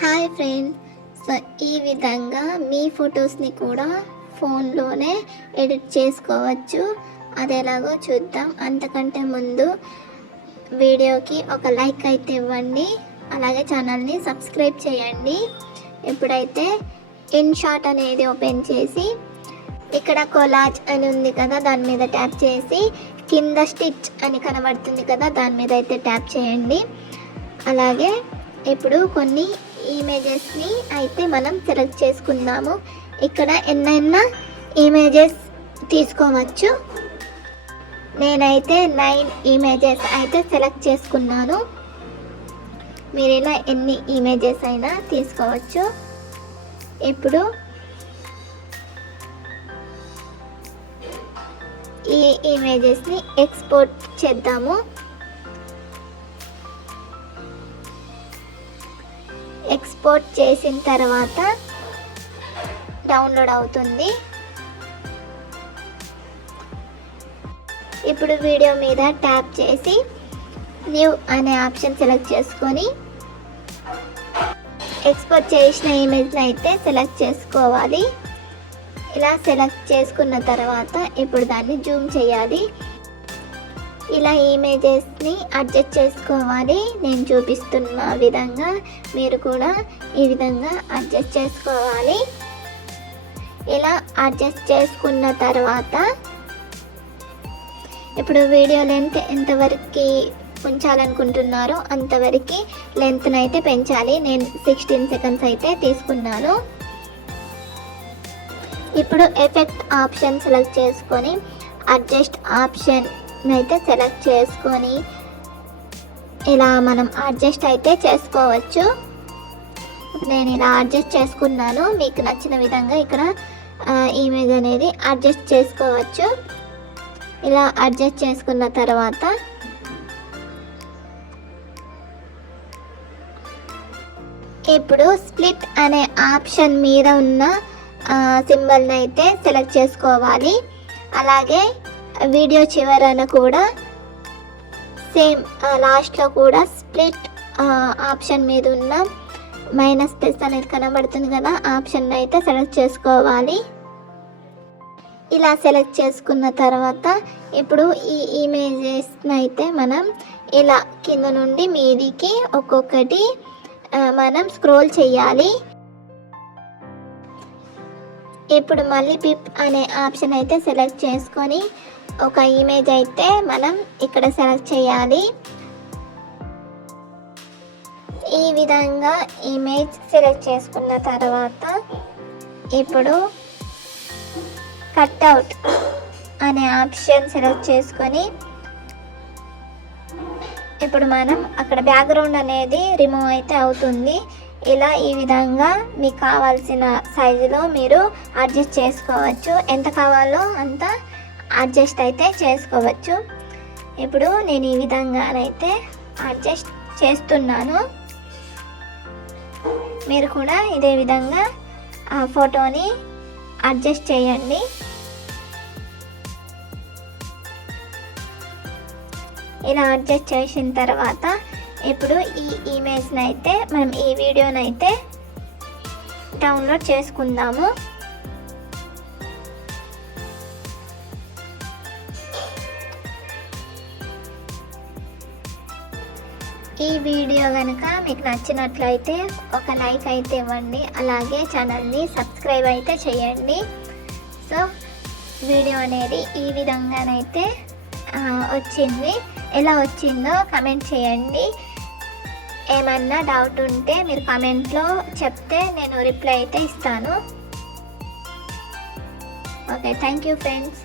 Hi friends. So ఈ విధంగా మీ ఫొటోస్ని కూడా ఫోన్లోనే ఎడిట్ చేసుకోవచ్చు. అది ఎలాగో చూద్దాం. అంతకంటే ముందు వీడియోకి ఒక లైక్ అయితే ఇవ్వండి, అలాగే ఛానల్ని సబ్స్క్రైబ్ చేయండి. ఇప్పుడైతే ఇన్షాట్ అనేది ఓపెన్ చేసి ఇక్కడ కొలాజ్ అని ఉంది కదా, దాని మీద ట్యాప్ చేసి కింద స్టిచ్ అని కనబడుతుంది కదా, దాని మీద అయితే ట్యాప్ చేయండి. అలాగే ఇప్పుడు కొన్ని ఇమేజెస్ని అయితే మనం సెలెక్ట్ చేసుకుందాము. ఇక్కడ ఎన్నైనా ఇమేజెస్ తీసుకోవచ్చు. నేనైతే 9 ఇమేజెస్ అయితే సెలెక్ట్ చేసుకున్నాను. మీరు ఇలా ఎన్ని ఇమేజెస్ అయినా తీసుకోవచ్చు. ఇప్పుడు ఈ ఇమేజెస్ని ఎక్స్పోర్ట్ చేద్దాము. ఎక్స్పోర్ట్ చేసిన తర్వాత డౌన్లోడ్ అవుతుంది. ఇప్పుడు వీడియో మీద ట్యాప్ చేసి న్యూ అనే ఆప్షన్ సెలెక్ట్ చేసుకొని ఎక్స్పోర్ట్ చేసిన ఇమేజ్ని అయితే సెలెక్ట్ చేసుకోవాలి. ఇలా సెలెక్ట్ చేసుకున్న తర్వాత ఇప్పుడు దాన్ని జూమ్ చేయాలి. ఇలా ఇమేజెస్ని అడ్జస్ట్ చేసుకోవాలి. నేను చూపిస్తున్న విధంగా మీరు కూడా ఈ విధంగా అడ్జస్ట్ చేసుకోవాలి. ఇలా అడ్జస్ట్ చేసుకున్న తర్వాత ఇప్పుడు వీడియో లెంత్ ఎంతవరకు ఉంచాలనుకుంటున్నారో అంతవరకు లెంత్ని అయితే పెంచాలి. నేను 16 సెకండ్స్ అయితే తీసుకున్నాను. ఇప్పుడు ఎఫెక్ట్ ఆప్షన్ సెలెక్ట్ చేసుకొని అడ్జస్ట్ ఆప్షన్ అయితే సెలెక్ట్ చేసుకొని ఇలా మనం అడ్జస్ట్ అయితే చేసుకోవచ్చు. నేను ఇలా అడ్జస్ట్ చేసుకున్నాను. మీకు నచ్చిన విధంగా ఇక్కడ ఇమేజ్ అనేది అడ్జస్ట్ చేసుకోవచ్చు. ఇలా అడ్జస్ట్ చేసుకున్న తర్వాత ఇప్పుడు స్ప్లిట్ అనే ఆప్షన్ మీద ఉన్న సింబల్ని అయితే సెలెక్ట్ చేసుకోవాలి. అలాగే వీడియో చివరన కూడా సేమ్ లాస్ట్లో కూడా స్ప్లిట్ ఆప్షన్ మీద ఉన్న మైనస్ ప్లస్ అనేది కనబడుతుంది కదా, ఆప్షన్ అయితే సెలెక్ట్ చేసుకోవాలి. ఇలా సెలెక్ట్ చేసుకున్న తర్వాత ఇప్పుడు ఈ ఇమేజెస్ని అయితే మనం ఇలా కింద నుండి మీదికి ఒక్కొక్కటి మనం స్క్రోల్ చేయాలి. ఇప్పుడు మళ్ళీ పిప్ అనే ఆప్షన్ అయితే సెలెక్ట్ చేసుకొని ఒక ఇమేజ్ అయితే మనం ఇక్కడ సెలెక్ట్ చేయాలి. ఈ విధంగా ఇమేజ్ సెలెక్ట్ చేసుకున్న తర్వాత ఇప్పుడు కట్అవుట్ అనే ఆప్షన్ సెలెక్ట్ చేసుకొని ఇప్పుడు మనం అక్కడ బ్యాక్గ్రౌండ్ అనేది రిమూవ్ అయితే అవుతుంది. ఇలా ఈ విధంగా మీకు కావాల్సిన సైజులో మీరు అడ్జస్ట్ చేసుకోవచ్చు. ఎంత కావాలో అంత అడ్జస్ట్ అయితే చేసుకోవచ్చు. ఇప్పుడు నేను ఈ విధంగానైతే అడ్జస్ట్ చేస్తున్నాను. మీరు కూడా ఇదే విధంగా ఆ ఫోటోని అడ్జస్ట్ చేయండి. ఇలా అడ్జస్ట్ చేసిన తర్వాత ఇప్పుడు ఈ ఇమేజ్ని అయితే మనం ఈ వీడియోని అయితే డౌన్లోడ్ చేసుకుందాము. ఈ వీడియో కనుక మీకు నచ్చినట్లయితే ఒక లైక్ అయితే ఇవ్వండి, అలాగే ఛానల్ని సబ్స్క్రైబ్ అయితే చేయండి. సో వీడియో అనేది ఈ విధంగానైతే వచ్చింది. ఎలా వచ్చిందో కమెంట్ చేయండి. ఏమన్నా డౌట్ ఉంటే మీరు కామెంట్లో చెప్తే నేను రిప్లై అయితే ఇస్తాను. Okay, thank you friends.